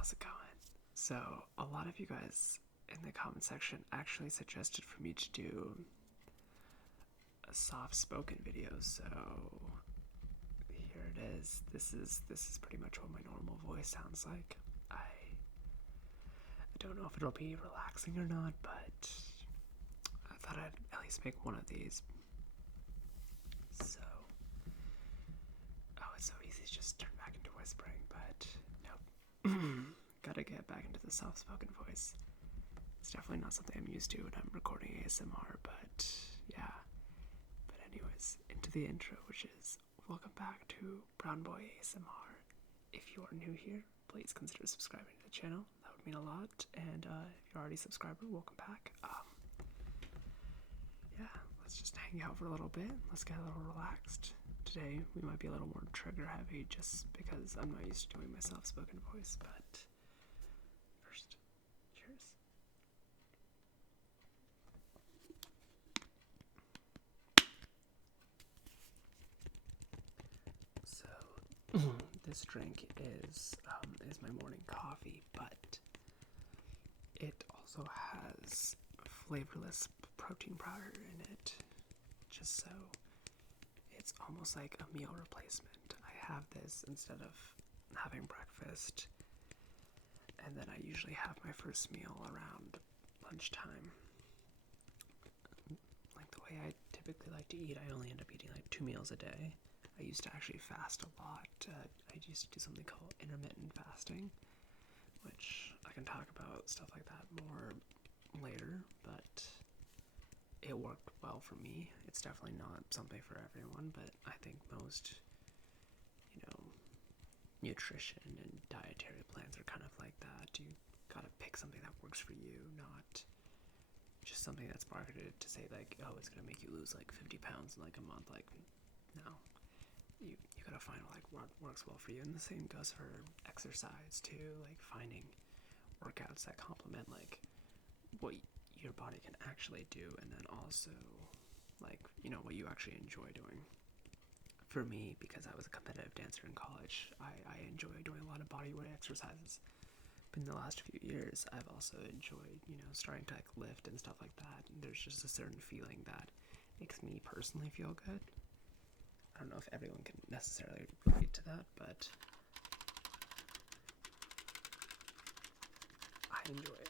how's it going? So, a lot of you guys in the comment section actually suggested for me to do a soft-spoken video, so here it is. This is pretty much what my normal voice sounds like. I don't know if it'll be relaxing or not, but I thought I'd at least make one of these. So, it's so easy to just turn back into whispering, but nope. Gotta get back into the soft-spoken voice. It's definitely not something I'm used to when I'm recording ASMR, but yeah. But anyways, into the intro, which is welcome back to Brown Boy ASMR. If you are new here, please consider subscribing to the channel. That would mean a lot. And if you're already a subscriber, welcome back. Yeah, let's just hang out for a little bit. Let's get a little relaxed. Today, we might be a little more trigger heavy just because I'm not used to doing my soft-spoken voice, but first, cheers. So, this drink is my morning coffee, but it also has flavorless protein powder in it, just so it's almost like a meal replacement. I have this instead of having breakfast, and then I usually have my first meal around lunchtime. Like the way I typically like to eat, I only end up eating like 2 meals a day. I used to actually fast a lot. I used to do something called intermittent fasting, which I can talk about stuff like that more later, but it worked well for me. It's definitely not something for everyone, but I think most, nutrition and dietary plans are kind of like that. You gotta pick something that works for you, not just something that's marketed to say like, oh, it's gonna make you lose like 50 pounds in like a month. Like, no. You gotta find like what works well for you, and the same goes for exercise too. Like finding workouts that complement like what your body can actually do, and then also like what you actually enjoy doing. For me, because I was a competitive dancer in college, I enjoy doing a lot of bodyweight exercises. But in the last few years, I've also enjoyed starting to like lift and stuff like that, and there's just a certain feeling that makes me personally feel good. I don't know if everyone can necessarily relate to that, but I enjoy it.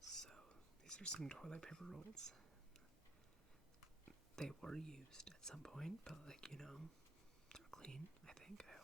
So, these are some toilet paper rolls. They were used at some point, but they're clean, I think, I hope.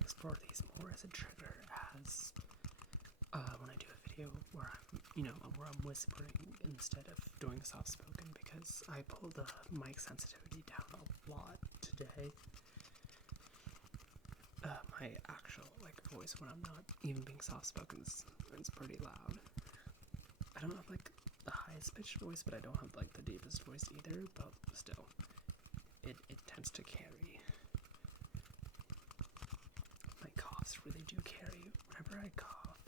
Explore these more as a trigger, as when I do a video where I'm whispering instead of doing soft spoken, because I pulled the mic sensitivity down a lot today. My actual voice when I'm not even being soft spoken is pretty loud. I don't have the highest pitched voice, but I don't have the deepest voice either. But still, it tends to carry. My coughs really do carry. Whenever I cough,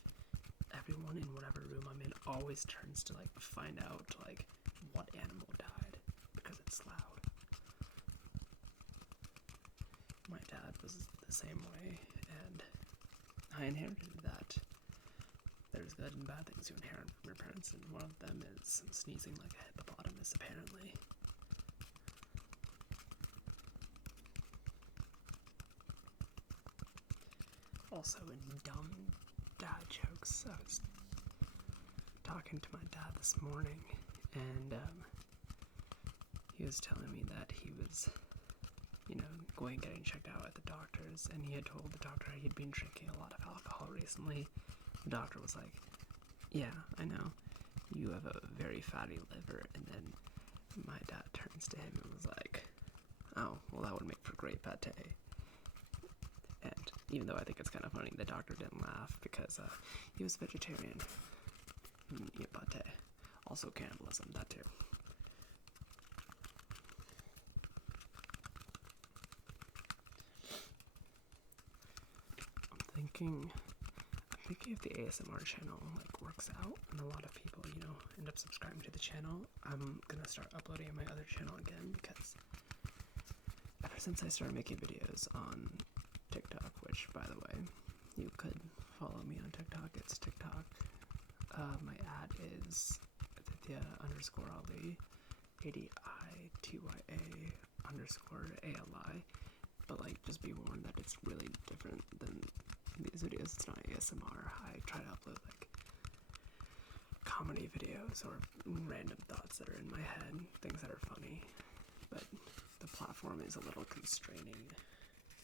everyone in whatever room I'm in always turns to like find out like what animal died because it's loud. My dad was the same way, and I inherited that. There's good and bad things you inherit from your parents, and one of them is sneezing like a hippopotamus, apparently. Also, in dumb dad jokes, I was talking to my dad this morning, and he was telling me that he was, going and getting checked out at the doctor's, and he had told the doctor he'd been drinking a lot of alcohol recently. The doctor was like, yeah, I know, you have a very fatty liver, and then my dad turns to him and was like, oh, well, that would make for great pate. And even though I think it's kind of funny, the doctor didn't laugh because he was vegetarian. Yeah, pate. Also cannibalism, that too. I'm thinking if the ASMR channel like works out and a lot of people, end up subscribing to the channel, I'm gonna start uploading on my other channel again, because ever since I started making videos on TikTok, which, by the way, you could follow me on TikTok. It's TikTok. My ad is Aditya_Ali, ADITYA_ALI. But just be warned that it's really different than these videos. It's not ASMR. I try to upload comedy videos or random thoughts that are in my head, things that are funny. But the platform is a little constraining,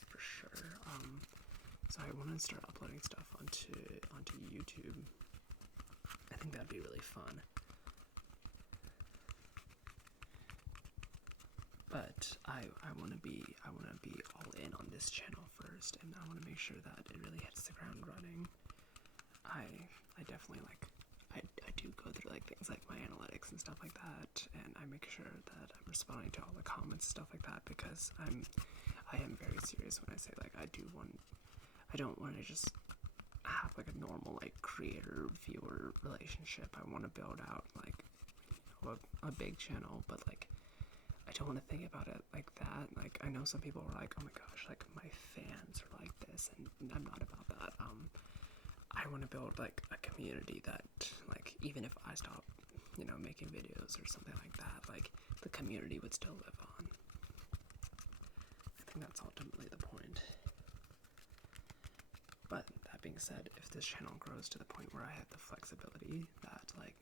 for sure. So I want to start uploading stuff onto YouTube. I think that'd be really fun. But I want to be all in on this channel first, and I want to make sure that it really hits the ground running. I definitely I do go through things like my analytics and stuff like that, and I make sure that I'm responding to all the comments, stuff like that, because I am very serious when I say I don't want to just have a normal creator viewer relationship. I want to build out a big channel, but I don't want to think about it like that. I know some people are like, oh my gosh, my fans are like this, and I'm not about that. I want to build a community that even if I stop making videos or something like that, the community would still live on. I think that's ultimately the point. But that being said, if this channel grows to the point where I have the flexibility that I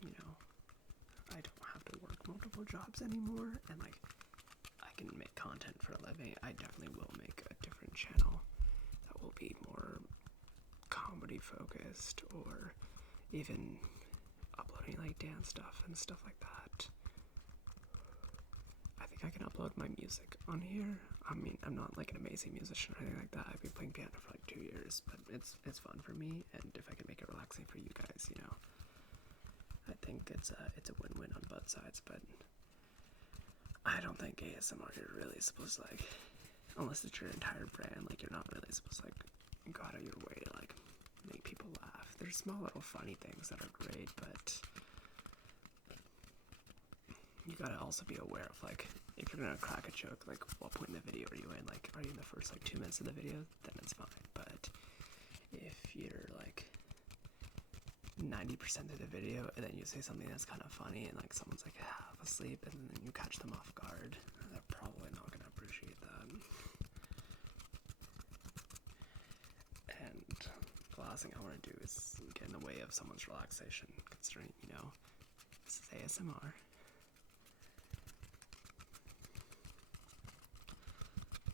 don't have to work multiple jobs anymore, and I can make content for a living, I definitely will make a different channel that will be more comedy focused, or even uploading dance stuff and stuff like that. I think I can upload my music on here. I mean, I'm not an amazing musician or anything like that. I've been playing piano for 2 years, but it's fun for me, and if I can make it relaxing for you guys, I think it's a win-win on both sides. But I don't think ASMR you're really supposed to unless it's your entire brand, you're not really supposed to go out of your way to make people laugh. There's small little funny things that are great, but you gotta also be aware of if you're gonna crack a joke, what point in the video are you in? Are you in the first 2 minutes of the video? Then it's fine. But if you're 90% of the video, and then you say something that's kind of funny, and someone's half asleep, and then you catch them off guard, they're probably not gonna appreciate that. And the last thing I want to do is get in the way of someone's relaxation, considering this is ASMR.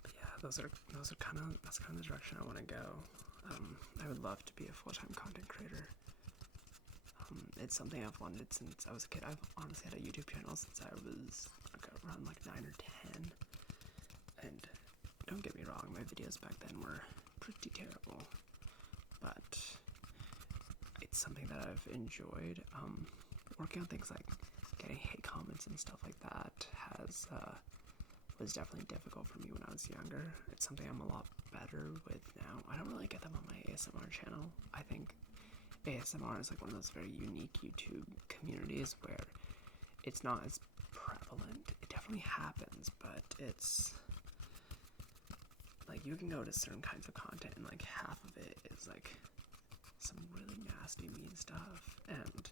But yeah, that's kind of the direction I want to go. I would love to be a full-time content creator. It's something I've wanted since I was a kid. I've honestly had a YouTube channel since I was around 9 or 10. And don't get me wrong, my videos back then were pretty terrible. But it's something that I've enjoyed. Working on things getting hate comments and stuff like that has was definitely difficult for me when I was younger. It's something I'm a lot better with now. I don't really get them on my ASMR channel. I think ASMR is like one of those very unique YouTube communities where it's not as prevalent. It definitely happens, but it's like you can go to certain kinds of content and like half of it is like some really nasty, mean stuff, and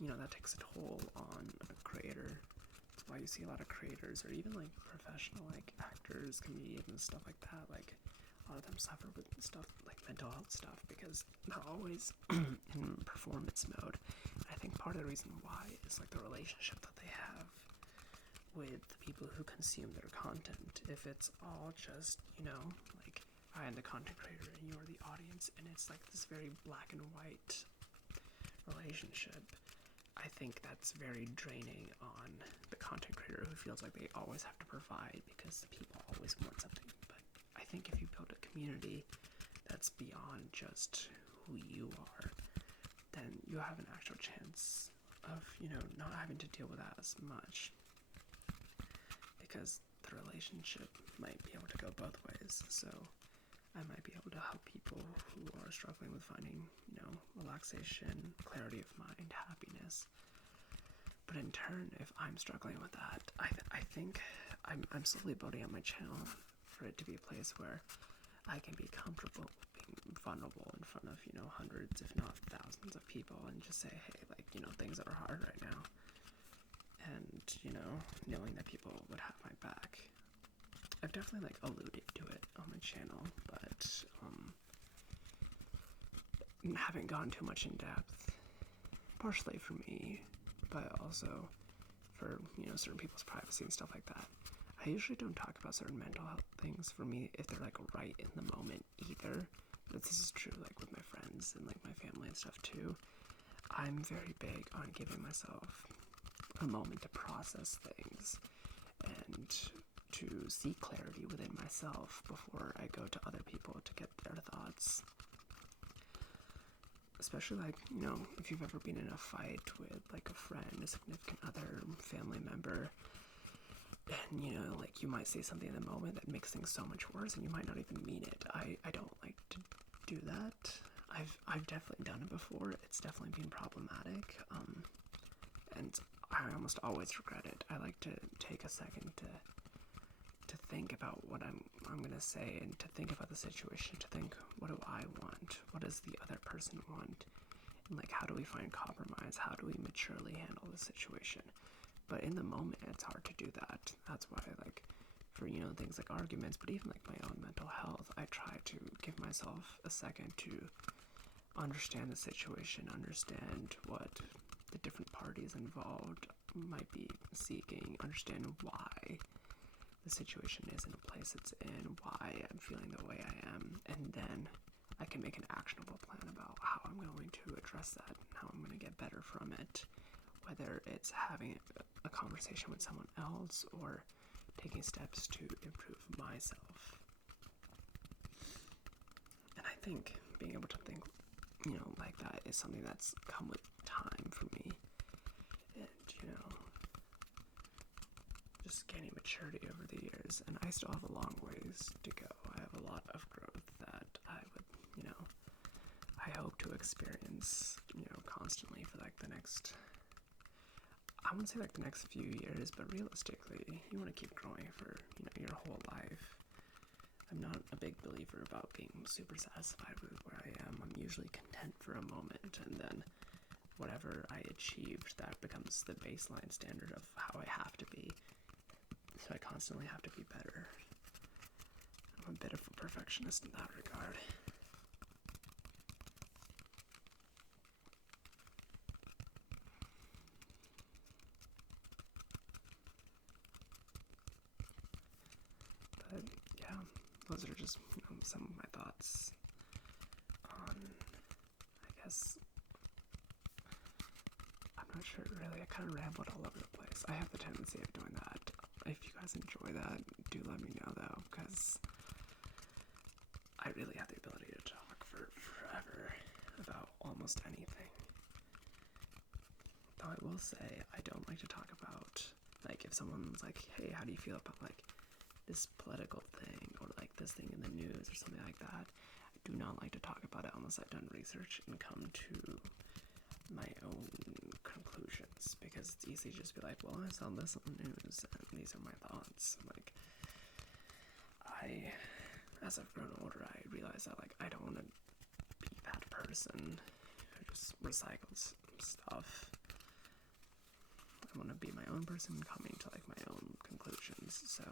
you know that takes a toll on a creator. That's why you see a lot of creators, or even like professional like actors, comedians, and stuff like that. Like a lot of them suffer with stuff like mental health stuff because they're always in performance mode. And I think part of the reason why is like the relationship that they have with the people who consume their content. If it's all just, you know, like I am the content creator and you're the audience, and it's like this very black and white relationship, I think that's very draining on the content creator who feels like they always have to provide because the people always want something. But I think if you build a community that's beyond just who you are, then you have an actual chance of, you know, not having to deal with that as much, because the relationship might be able to go both ways. So I might be able to help people who are struggling with finding, you know, relaxation, clarity of mind, happiness. But in turn, if I'm struggling with that, I think I'm slowly building up my channel for it to be a place where I can be comfortable being vulnerable in front of, you know, hundreds, if not thousands of people, and just say, hey, like, you know, things that are hard right now. And, you know, knowing that people would have my back. I've definitely, like, alluded to it on my channel, but, haven't gone too much in depth, partially for me, but also for, you know, certain people's privacy and stuff like that. I usually don't talk about certain mental health things for me if they're, like, right in the moment either, but this is true, like, with my friends and, like, my family and stuff, too. I'm very big on giving myself a moment to process things and to see clarity within myself before I go to other people to get their thoughts. Especially, like, you know, if you've ever been in a fight with, like, a friend, a significant other, family member, and, you know, like, you might say something in the moment that makes things so much worse, and you might not even mean it. I don't like to do that. I've definitely done it before. It's definitely been problematic, and I almost always regret it. I like to take a second to think about what I'm gonna say, and to think about the situation, to think, what do I want? What does the other person want? And, like, how do we find compromise? How do we maturely handle the situation? But in the moment, it's hard to do that. That's why, like, for, you know, things like arguments, but even, like, my own mental health, I try to give myself a second to understand the situation, understand what the different parties involved might be seeking, understand why the situation is in the place it's in, why I'm feeling the way I am, and then I can make an actionable plan about how I'm going to address that and how I'm going to get better from it, whether it's having a conversation with someone else or taking steps to improve myself. And I think being able to think, you know, like that is something that's come with time for me, and, you know, just gaining maturity over the years. And I still have a long ways to go. I have a lot of growth that I would, you know, I hope to experience, you know, constantly for, like, the next, I wouldn't say, like, the next few years, but realistically, you want to keep growing for, you know, your whole life. I'm not a big believer about being super satisfied with where I am. I'm usually content for a moment, and then whatever I achieved, that becomes the baseline standard of how I have to be. So I constantly have to be better. I'm a bit of a perfectionist in that regard. But yeah, those are just, you know, some of my thoughts on, I guess, I'm not sure really, I kind of rambled all over the place. I have the tendency of doing that. If you guys enjoy that, do let me know though, because I really have the ability to talk for forever about almost anything. Though I will say, I don't like to talk about, like, if someone's like, hey, how do you feel about, like, this political thing or like this thing in the news or something like that, I do not like to talk about it unless I've done research and come to my own conclusions, because it's easy to just be like, well, I saw this on the news and these are my thoughts. Like, as I've grown older, I realize that like I don't want to be that person who just recycles stuff. I want to be my own person, coming to like my own conclusions. So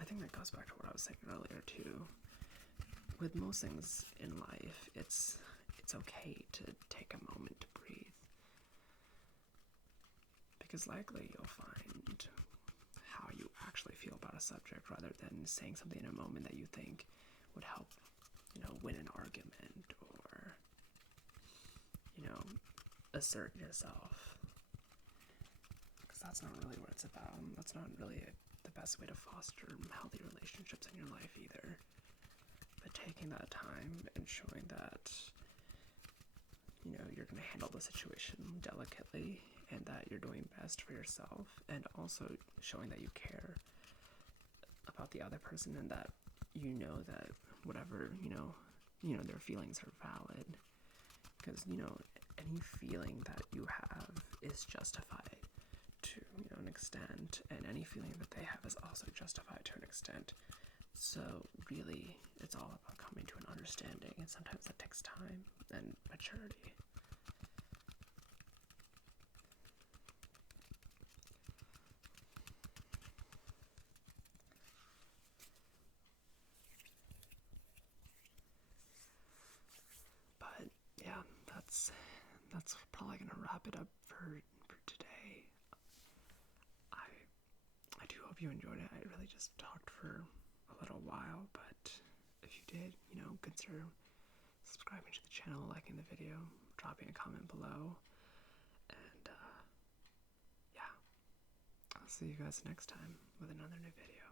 I think that goes back to what I was saying earlier too. With most things in life, it's okay to take a moment to breathe, because likely you'll find how you actually feel about a subject rather than saying something in a moment that you think would help, win an argument or, assert yourself. Because that's not really what it's about. That's not really the best way to foster healthy relationships in your life either. But taking that time and showing that, you're going to handle the situation delicately and that you're doing best for yourself, and also showing that you care about the other person and that that whatever, their feelings are valid. Because, any feeling that you have is justified to, an extent, and any feeling that they have is also justified to an extent. So really, it's all about coming to an understanding, and sometimes that takes time and maturity. But yeah, that's probably gonna wrap it up for today. I do hope you enjoyed it. I really just talked for a little while, but if you did, consider subscribing to the channel, liking the video, dropping a comment below, and yeah, I'll see you guys next time with another new video.